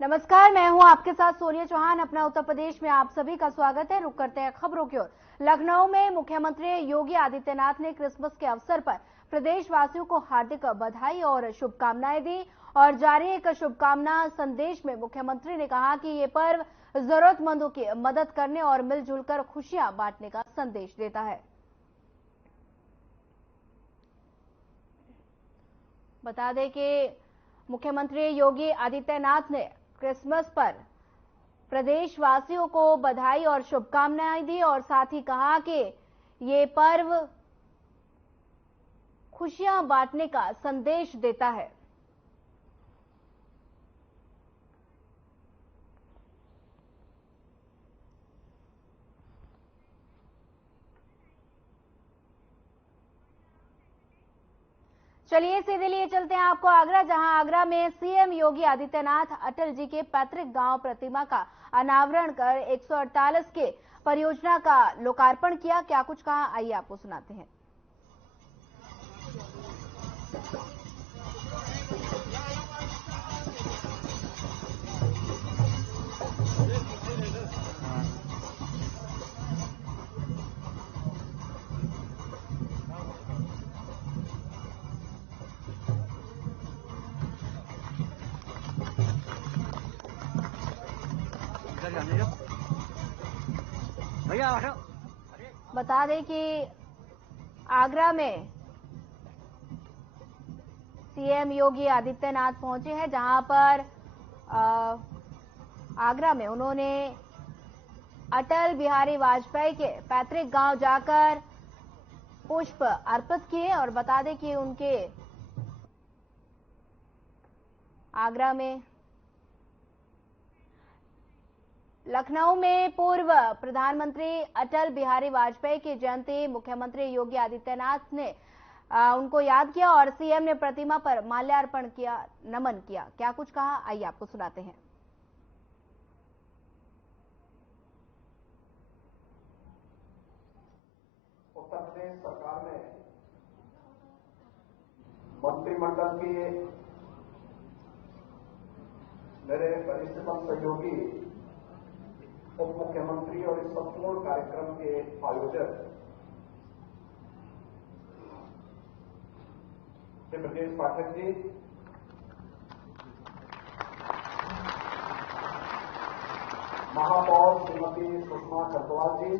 नमस्कार, मैं हूं आपके साथ सोनिया चौहान। अपना उत्तर प्रदेश में आप सभी का स्वागत है। रुक करते हैं खबरों की ओर। लखनऊ में मुख्यमंत्री योगी आदित्यनाथ ने क्रिसमस के अवसर पर प्रदेशवासियों को हार्दिक बधाई और शुभकामनाएं दी और जारी एक शुभकामना संदेश में मुख्यमंत्री ने कहा कि ये पर्व जरूरतमंदों की मदद करने और मिलजुल कर खुशियां बांटने का संदेश देता है। बता दें कि मुख्यमंत्री योगी आदित्यनाथ ने क्रिसमस पर प्रदेशवासियों को बधाई और शुभकामनाएं दी और साथ ही कहा कि ये पर्व खुशियां बांटने का संदेश देता है। चलिए सीधे लिए चलते हैं आपको आगरा, जहां आगरा में सीएम योगी आदित्यनाथ अटल जी के पैतृक गांव प्रतिमा का अनावरण कर 148 के परियोजना का लोकार्पण किया। क्या कुछ कहा, आइए आपको सुनाते हैं। बता दें कि आगरा में सीएम योगी आदित्यनाथ पहुंचे हैं, जहां पर आगरा में उन्होंने अटल बिहारी वाजपेयी के पैतृक गांव जाकर पुष्प अर्पित किए और बता दें कि उनके आगरा में लखनऊ में पूर्व प्रधानमंत्री अटल बिहारी वाजपेयी की जयंती मुख्यमंत्री योगी आदित्यनाथ ने उनको याद किया और सीएम ने प्रतिमा पर माल्यार्पण किया, नमन किया। क्या कुछ कहा, आइए आपको सुनाते हैं। उत्तर प्रदेश सरकार ने मंत्रिमंडल के मेरे वरिष्ठतम सहयोगी उप मुख्यमंत्री और इस संपूर्ण कार्यक्रम के आयोजक श्री ब्रजेश पाठक जी, महापौर श्रीमती सुषमा खरगवाल जी,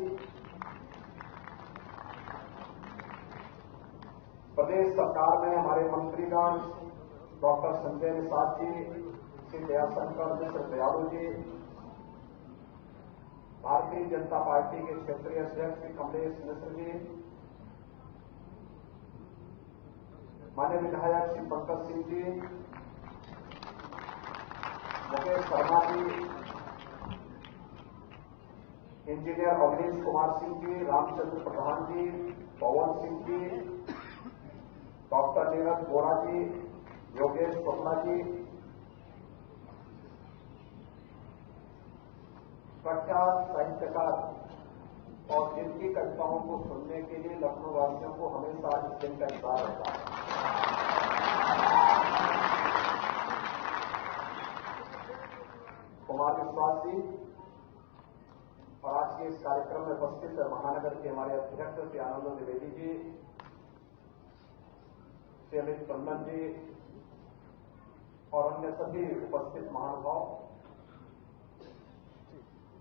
प्रदेश सरकार में हमारे मंत्रीगण डॉक्टर संजय निषाद जी, श्री दयाशंकर मिश्र दयालु जी, भारतीय जनता पार्टी के क्षेत्रीय अध्यक्ष श्री कमलेश मिश्र जी, माननीय विधायक श्री पंकज सिंह जी, मुकेश शर्मा जी, इंजीनियर अवनीश कुमार सिंह जी, रामचंद्र प्रधान जी, पवन सिंह जी, डॉक्टर नीरज बोरा जी, योगेश शुक्ला जी, प्रख्यात साहित्यकार और जिनकी कविताओं को सुनने के लिए लखनऊ वासियों को हमेशा इस दिन का इंतजार रहता है। कुमार विश्वास जी और आज के इस कार्यक्रम में उपस्थित महानगर के हमारे अध्यक्ष श्री आनंद द्विवेदी जी, श्री अमित टंडन जी और अन्य सभी उपस्थित महानुभाव,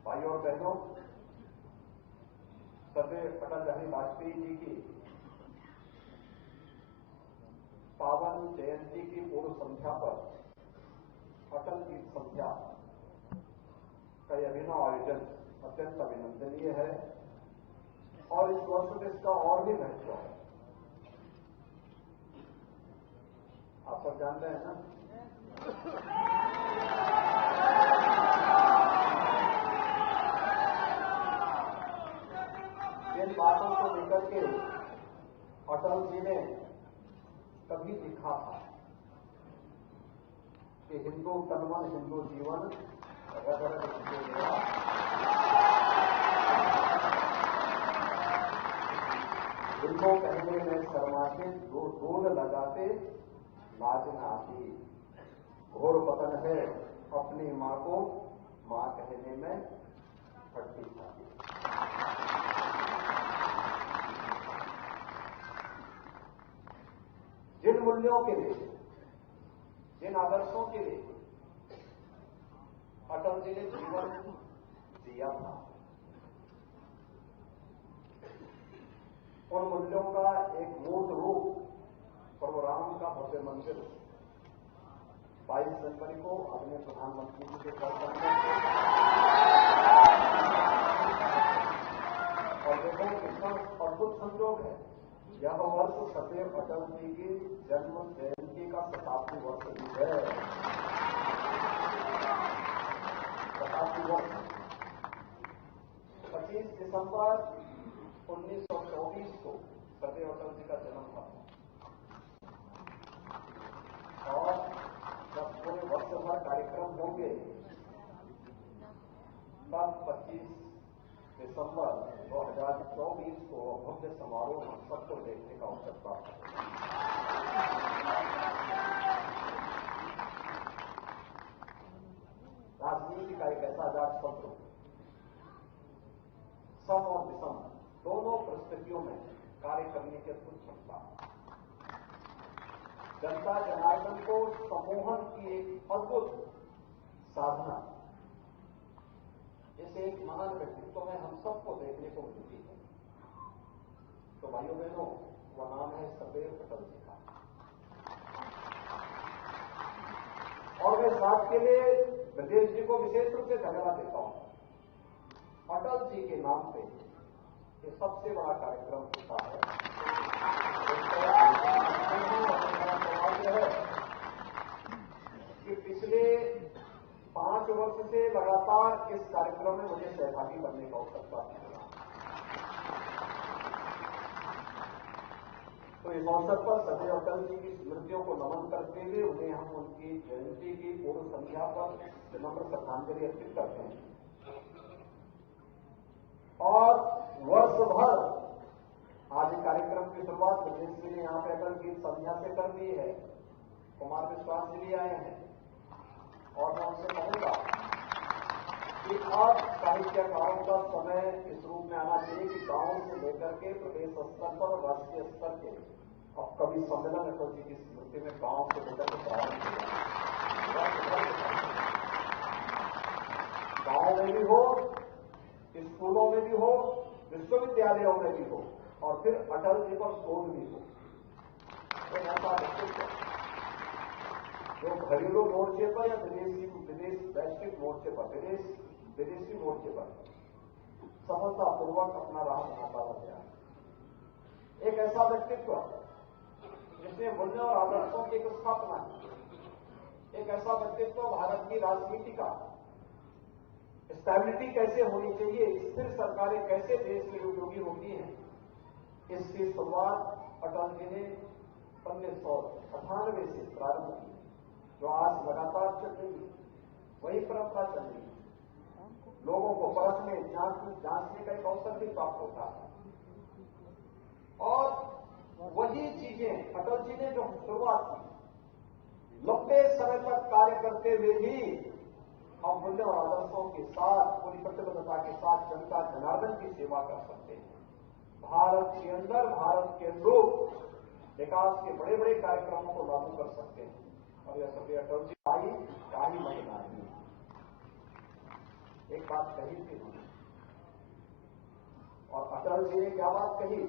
भाइयों और बहनों, सरदार अटल बिहारी वाजपेयी जी की पावन जयंती की पूर्व संध्या पर अटल गीत संध्या का यह अभिनव आयोजन अत्यंत अभिनंदनीय है और इस वर्ष में इसका और भी महत्व है। आप सब जानते हैं ना, इन बातों को लेकर के अटल जी ने कभी लिखा था कि हिंदू तनमन हिंदू जीवन रगड़ हिंदू कहने में शर्मा के दूध लगाते लाज न आती, घोर पतन है अपनी मां को मां कहने में हटती था। जिन मूल्यों के लिए, जिन आदर्शों के लिए अटल जी ने जीवन दिया था, उन मूल्यों का एक मूर्त रूप प्रभु राम का भव्य मंदिर 22 जनवरी को अपने प्रधानमंत्री जी के कल करने और देखो कितना अद्भुत संयोग है। यह वर्ष सदैव अटल जी की जन्म जयंती का 50वां वर्ष भी है। 50वां वर्ष 25 दिसंबर 1924 को सदैव अटल जी का जन्म था और जब पूरे वर्ष भर कार्यक्रम होंगे तब 25 दिसंबर 2024 को भव्य समारोह हम सबको देखने का अवसर प्राप्त है। राजनीति का एक ऐसा आजाद शब्द सम और विषम दोनों परिस्थितियों में कार्य करने की अद्भुत क्षमता, जनता जनार्दन को सम्मोहन की एक अद्भुत साधना, जैसे एक महान व्यक्तित्व में हम सबको देखने को मिलती है। तो भाइयों बहनों, वह नाम है सदैव अटल जी का। और मैं साथ के लिए ब्रजेश जी को विशेष रूप से धन्यवाद देता हूं। अटल जी के नाम पे ये सबसे बड़ा कार्यक्रम होता है। है कि पिछले 5 वर्ष से लगातार इस कार्यक्रम में मुझे सहभागी बनने का अवसर प्राप्त हुआ। तो इस अवसर पर सदैव अटल जी की स्मृतियों को नमन करते हुए उन्हें हम उनकी जयंती की पूर्व संध्या पर विनम्र श्रद्धांजलि अर्पित करते हैं और वर्ष भर आज कार्यक्रम की शुरुआत ब्रजेश जी ने यहां पर अटल गीत संध्या से कर दी है। कुमार विश्वास जी भी आए हैं और मैं उनसे कहूंगा कि अब साहित्यकारों का समय इस रूप में आना चाहिए कि गांव से लेकर के प्रदेश स्तर पर और राष्ट्रीय स्तर के अब कभी सम्मेलन अटल जी की स्मृति में गांव से लेकर के प्रारंभ किया, गांव में भी हो, स्कूलों में भी हो, विश्वविद्यालयों में भी हो और फिर अटल जी पर शोध भी हो। एक ऐसा व्यक्तित्व जो घरेलू मोर्चे पर या वैश्विक मोर्चे पर, विदेशी मोर्चे पर सफलतापूर्वक अपना राह बनाता हुआ गया। एक ऐसा व्यक्तित्व जिसने मूल्यों और आदर्शों की एक स्थापना की। एक ऐसा व्यक्तित्व भारत की राजनीति का स्टेबिलिटी कैसे होनी चाहिए, स्थिर सरकारें कैसे देश में उपयोगी होती हैं, इसकी शुरुआत अटल जी ने 1998 से प्रारंभ की, जो आज लगातार चल रही है। वही परंपरा चल रही है। लोगों को परखने, जांचने का एक अवसर भी प्राप्त होता है और वही चीजें अटल जी ने जो शुरुआत की, लंबे समय तक कार्य करते हुए भी हम मूल्यों और आदर्शों के साथ पूरी प्रतिबद्धता के साथ जनता जनार्दन की सेवा कर सकते हैं। भारत के अंदर, भारत के अनुरूप विकास के बड़े बड़े कार्यक्रमों को लागू कर सकते हैं और यह सभी अटल जी का ही महिमा है। एक बात कही थी उन्होंने और अटल जी ने क्या बात कही?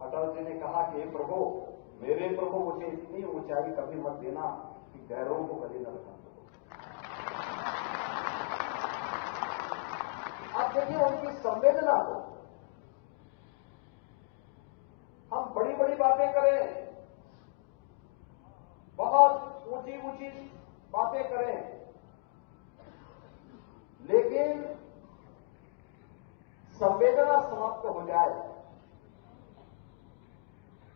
अटल जी ने कहा कि प्रभु, मेरे प्रभु, मुझे इतनी ऊंचाई कभी मत देना कि गैरों को गले न लगा दो। आप देखिए उनकी संवेदना को। हम बड़ी बड़ी बातें करें, बहुत ऊंची ऊंची बातें करें, लेकिन संवेदना समाप्त हो जाए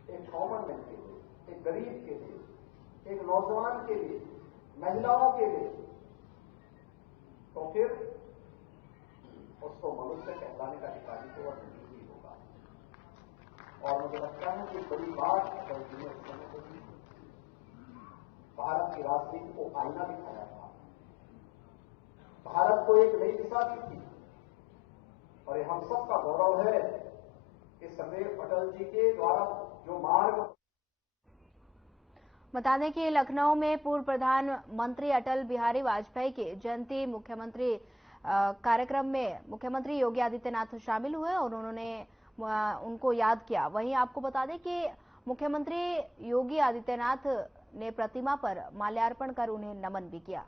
एक कॉमन मैन के लिए, एक गरीब के लिए, एक नौजवान के लिए, महिलाओं के लिए, तो फिर उसको मनुष्य कहलाने का अधिकारी तो वह नहीं ही होगा। और मुझे लगता है कि बड़ी बात अटल जी ने उस समय को भारत की राजनीति को आईना दिखाया था भारत को एक नई दिशा दी थी और ये हम सबका गौरव है कि सरदेव अटल जी के द्वारा जो मार्ग। बता दें कि लखनऊ में पूर्व प्रधानमंत्री अटल बिहारी वाजपेयी की जयंती मुख्यमंत्री कार्यक्रम में मुख्यमंत्री योगी आदित्यनाथ शामिल हुए और उन्होंने उनको याद किया। वहीं आपको बता दें कि मुख्यमंत्री योगी आदित्यनाथ ने प्रतिमा पर माल्यार्पण कर उन्हें नमन भी किया।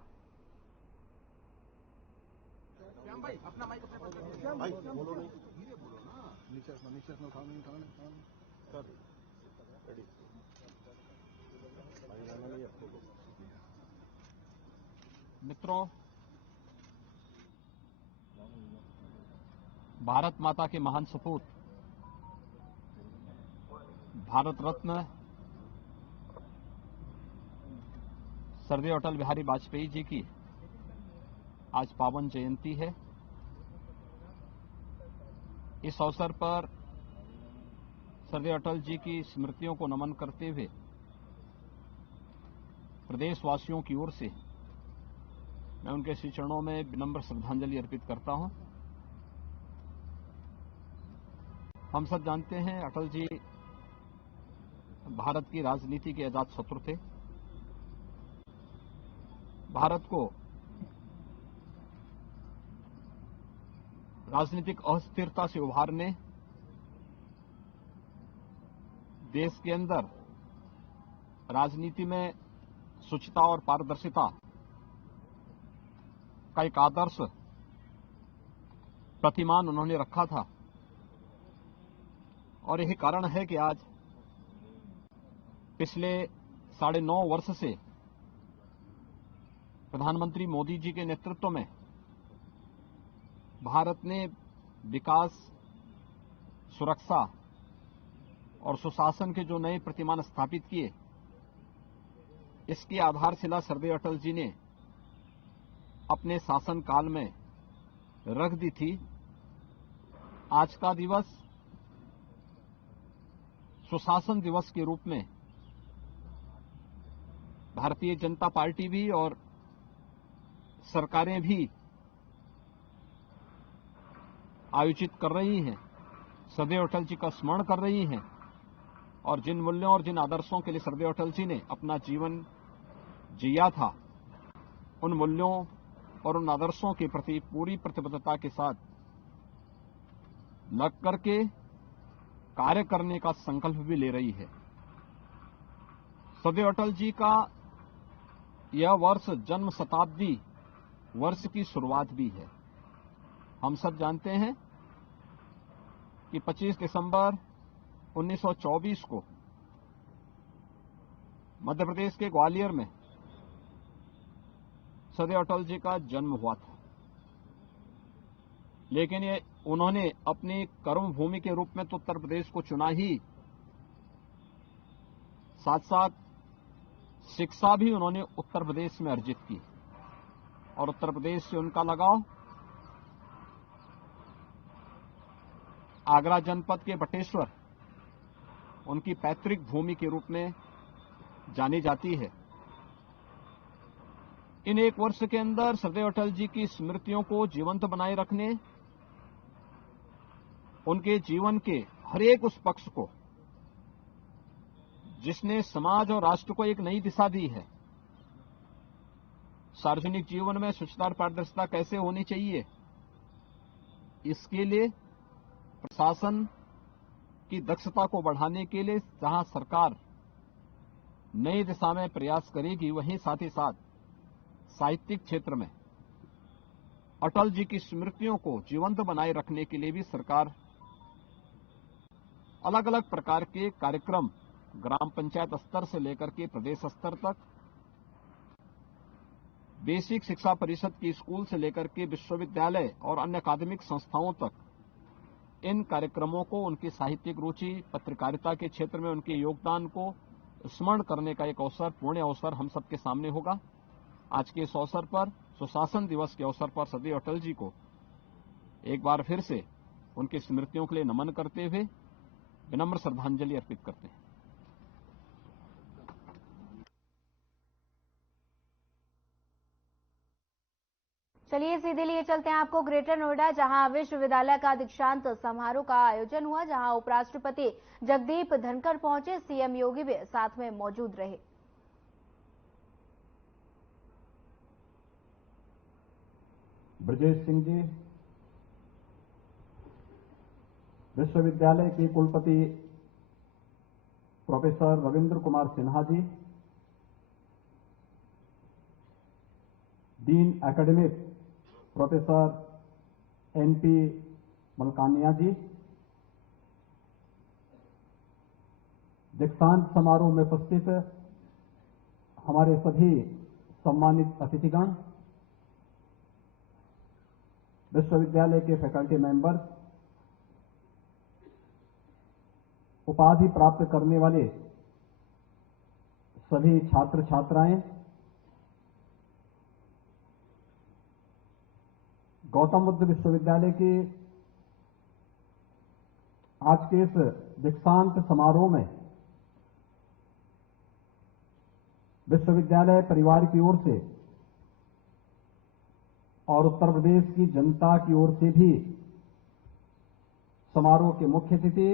भाई अपना माइक भाई बोलो नहीं, धीरे बोलो ना, नीचे से उठाओ सर रेडी मित्रों, भारत माता के महान सपूत भारत रत्न सरदेव अटल बिहारी वाजपेयी जी की आज पावन जयंती है। इस अवसर पर सरदेव अटल जी की स्मृतियों को नमन करते हुए प्रदेशवासियों की ओर से मैं उनके श्री चरणों में विनम्र श्रद्धांजलि अर्पित करता हूं। हम सब जानते हैं अटल जी भारत की राजनीति के अजातशत्रु थे। भारत को राजनीतिक अस्थिरता से उभारने, देश के अंदर राजनीति में शुचिता और पारदर्शिता का एक आदर्श प्रतिमान उन्होंने रखा था और यही कारण है कि आज पिछले 9.5 वर्ष से प्रधानमंत्री मोदी जी के नेतृत्व में भारत ने विकास, सुरक्षा और सुशासन के जो नए प्रतिमान स्थापित किए, इसकी आधारशिला सरदेव अटल जी ने अपने शासन काल में रख दी थी। आज का दिवस सुशासन दिवस के रूप में भारतीय जनता पार्टी भी और सरकारें भी आयोजित कर रही हैं, सरदेव अटल जी का स्मरण कर रही हैं और जिन मूल्यों और जिन आदर्शों के लिए सरदेव अटल जी ने अपना जीवन जिया था, उन मूल्यों और उन आदर्शों के प्रति पूरी प्रतिबद्धता के साथ लग करके कार्य करने का संकल्प भी ले रही है। सरदेव अटल जी का यह वर्ष जन्म शताब्दी वर्ष की शुरुआत भी है। हम सब जानते हैं कि 25 दिसंबर 1924 को मध्य प्रदेश के ग्वालियर में सरदेव अटल जी का जन्म हुआ था, लेकिन ये उन्होंने अपनी कर्मभूमि के रूप में तो उत्तर प्रदेश को चुना ही, साथ साथ शिक्षा भी उन्होंने उत्तर प्रदेश में अर्जित की और उत्तर प्रदेश से उनका लगाव आगरा जनपद के बटेश्वर उनकी पैतृक भूमि के रूप में जानी जाती है। इन एक वर्ष के अंदर सरदेव अटल जी की स्मृतियों को जीवंत बनाए रखने, उनके जीवन के हर एक उस पक्ष को जिसने समाज और राष्ट्र को एक नई दिशा दी है, सार्वजनिक जीवन में स्वच्छता और पारदर्शिता कैसे होनी चाहिए, इसके लिए प्रशासन की दक्षता को बढ़ाने के लिए जहां सरकार नई दिशा में प्रयास करेगी, वहीं साथ ही साथ साहित्यिक क्षेत्र में अटल जी की स्मृतियों को जीवंत बनाए रखने के लिए भी सरकार अलग अलग प्रकार के कार्यक्रम ग्राम पंचायत स्तर से लेकर के प्रदेश स्तर तक, बेसिक शिक्षा परिषद की स्कूल से लेकर के विश्वविद्यालय और अन्य अकादमिक संस्थाओं तक इन कार्यक्रमों को, उनकी साहित्यिक रुचि, पत्रकारिता के क्षेत्र में उनके योगदान को स्मरण करने का एक अवसर, पूर्ण अवसर हम सबके सामने होगा। आज के इस अवसर पर, सुशासन दिवस के अवसर पर सरदेव अटल जी को एक बार फिर से उनकी स्मृतियों के लिए नमन करते हुए विनम्र श्रद्धांजलि अर्पित करते हैं। चलिए सीधे लिए चलते हैं आपको ग्रेटर नोएडा, जहां विश्वविद्यालय का दीक्षांत समारोह का आयोजन हुआ, जहां उपराष्ट्रपति जगदीप धनखड़ पहुंचे। सीएम योगी भी साथ में मौजूद रहे। ब्रजेश सिंह जी, विश्वविद्यालय के कुलपति professor Ravindra Kumar Sinha ji, dean academic professor NP Malkania जी, दीक्षांत समारोह में उपस्थित हमारे सभी सम्मानित अतिथिगण, विश्वविद्यालय के फैकल्टी मेंबर्स, उपाधि प्राप्त करने वाले सभी छात्र छात्राएं, गौतम बुद्ध विश्वविद्यालय के आज के इस दीक्षांत समारोह में विश्वविद्यालय परिवार की ओर से और उत्तर प्रदेश की जनता की ओर से भी समारोह के मुख्य अतिथि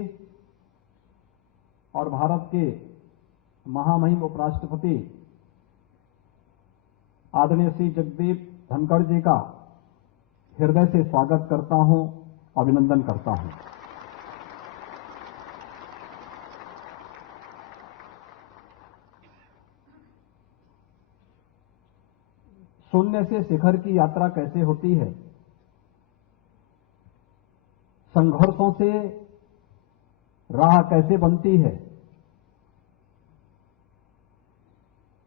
और भारत के महामहिम उपराष्ट्रपति आदरणीय श्री जगदीप धनखड़ जी का हृदय से स्वागत करता हूं, अभिनंदन करता हूं। शून्य से शिखर की यात्रा कैसे होती है, संघर्षों से राह कैसे बनती है,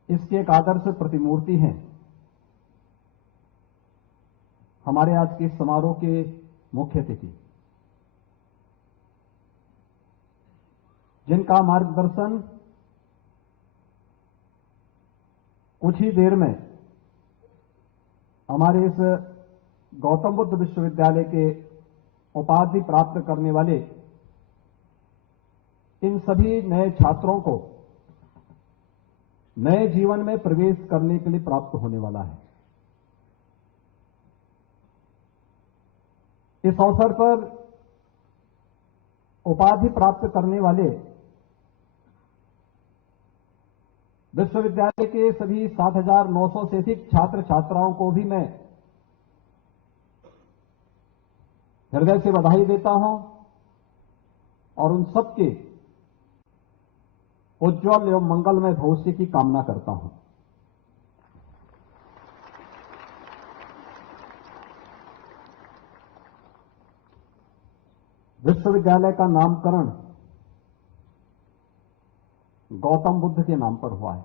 इसकी एक आदर्श प्रतिमूर्ति है हमारे आज के समारोह के मुख्य अतिथि, जिनका मार्गदर्शन कुछ ही देर में हमारे इस गौतम बुद्ध विश्वविद्यालय के उपाधि प्राप्त करने वाले इन सभी नए छात्रों को नए जीवन में प्रवेश करने के लिए प्राप्त होने वाला है। इस अवसर पर उपाधि प्राप्त करने वाले विश्वविद्यालय के सभी 7,900 से अधिक छात्र छात्राओं को भी मैं हृदय से बधाई देता हूं और उन सबके उज्जवल एवं मंगलमय भविष्य की कामना करता हूं। विश्वविद्यालय का नामकरण गौतम बुद्ध के नाम पर हुआ है।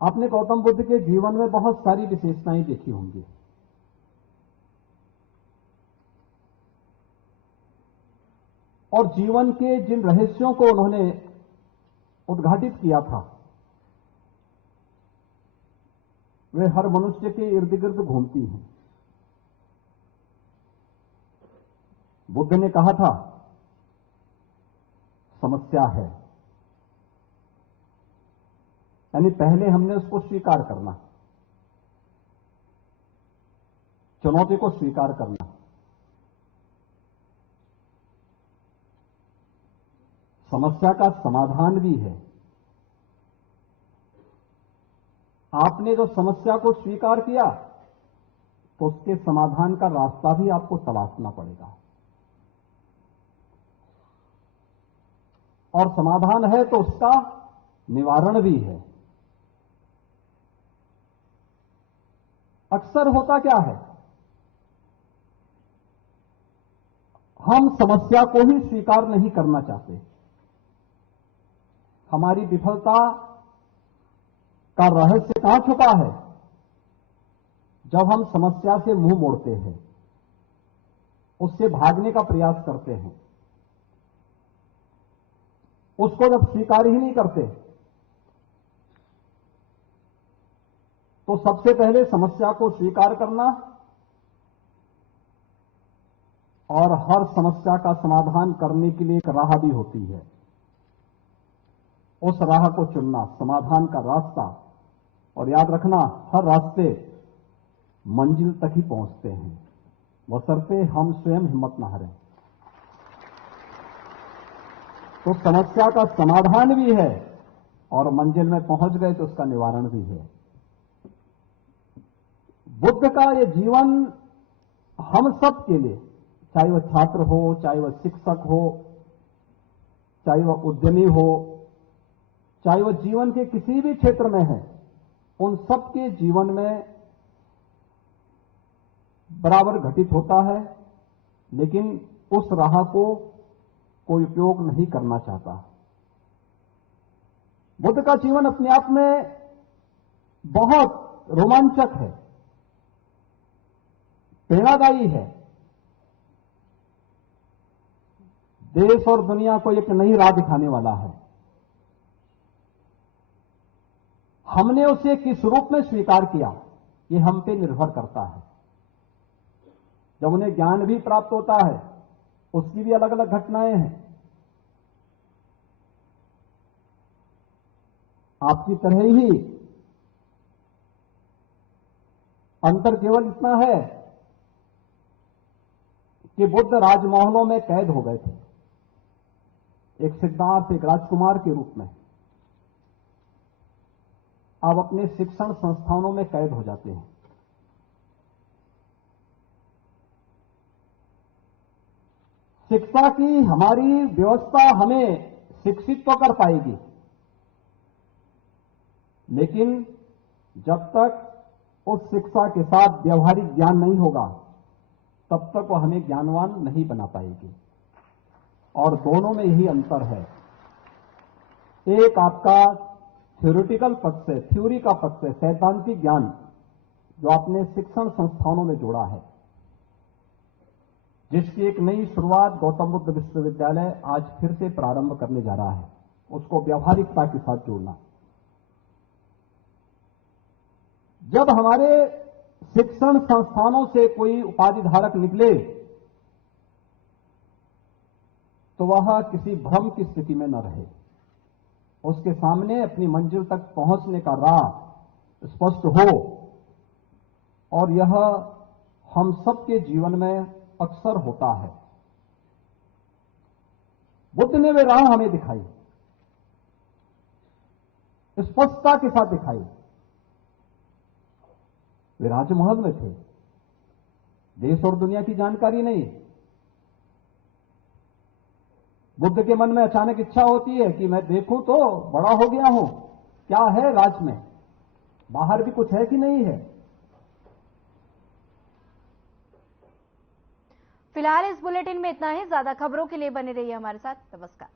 आपने गौतम बुद्ध के जीवन में बहुत सारी विशेषताएं देखी होंगी। और जीवन के जिन रहस्यों को उन्होंने उद्घाटित किया था, वे हर मनुष्य के इर्द गिर्द घूमती हैं। बुद्ध ने कहा था, समस्या है, यानी पहले हमने उसको स्वीकार करना, चुनौती को स्वीकार करना। समस्या का समाधान भी है। आपने जो समस्या को स्वीकार किया तो उसके समाधान का रास्ता भी आपको तलाशना पड़ेगा, और समाधान है तो उसका निवारण भी है। अक्सर होता क्या है, हम समस्या को ही स्वीकार नहीं करना चाहते। हमारी विफलता का रहस्य कहां छुपा है? जब हम समस्या से मुंह मोड़ते हैं, उससे भागने का प्रयास करते हैं, उसको जब स्वीकार ही नहीं करते, तो सबसे पहले समस्या को स्वीकार करना और हर समस्या का समाधान करने के लिए एक राह भी होती है। उस राह को चुनना, समाधान का रास्ता और याद रखना, हर रास्ते मंजिल तक ही पहुंचते हैं, बशर्ते हम स्वयं हिम्मत न हारें। तो समस्या का समाधान भी है और मंजिल में पहुंच गए तो उसका निवारण भी है। बुद्ध का ये जीवन हम सब के लिए, चाहे वह छात्र हो, चाहे वह शिक्षक हो, चाहे वह उद्यमी हो, चाहे वह जीवन के किसी भी क्षेत्र में है, उन सबके जीवन में बराबर घटित होता है, लेकिन उस राह को कोई उपयोग नहीं करना चाहता। बुद्ध का जीवन अपने आप में बहुत रोमांचक है, प्रेरणादायी है, देश और दुनिया को एक नई राह दिखाने वाला है। हमने उसे किस रूप में स्वीकार किया, ये हम पे निर्भर करता है। जब उन्हें ज्ञान भी प्राप्त होता है, उसकी भी अलग अलग घटनाएं हैं। आपकी तरह ही अंतर केवल इतना है कि बुद्ध राजमहलों में कैद हो गए थे, एक सिद्धार्थ, एक राजकुमार के रूप में। अब अपने शिक्षण संस्थानों में कैद हो जाते हैं। शिक्षा की हमारी व्यवस्था हमें शिक्षित तो कर पाएगी, लेकिन जब तक उस शिक्षा के साथ व्यवहारिक ज्ञान नहीं होगा, तब तक वो हमें ज्ञानवान नहीं बना पाएगी। और दोनों में यही अंतर है। एक आपका थ्योरेटिकल पक्ष से, थ्योरी का पक्ष से, सैद्धांतिक ज्ञान जो आपने शिक्षण संस्थानों में जोड़ा है, जिसकी एक नई शुरुआत गौतम बुद्ध विश्वविद्यालय आज फिर से प्रारंभ करने जा रहा है, उसको व्यावहारिकता के साथ जोड़ना। जब हमारे शिक्षण संस्थानों से कोई उपाधि धारक निकले तो वह किसी भ्रम की स्थिति में न रहे, उसके सामने अपनी मंजिल तक पहुंचने का राह स्पष्ट हो। और यह हम सबके जीवन में अक्सर होता है। बुद्ध ने वे राह हमें दिखाई, स्पष्टता के साथ दिखाई। वे राजमहल में थे, देश और दुनिया की जानकारी नहीं। बुद्ध के मन में अचानक इच्छा होती है कि मैं देखूं तो बड़ा हो गया हूं, क्या है राज में, बाहर भी कुछ है कि नहीं है। फिलहाल इस बुलेटिन में इतना ही। ज्यादा खबरों के लिए बने रहिए हमारे साथ। नमस्कार।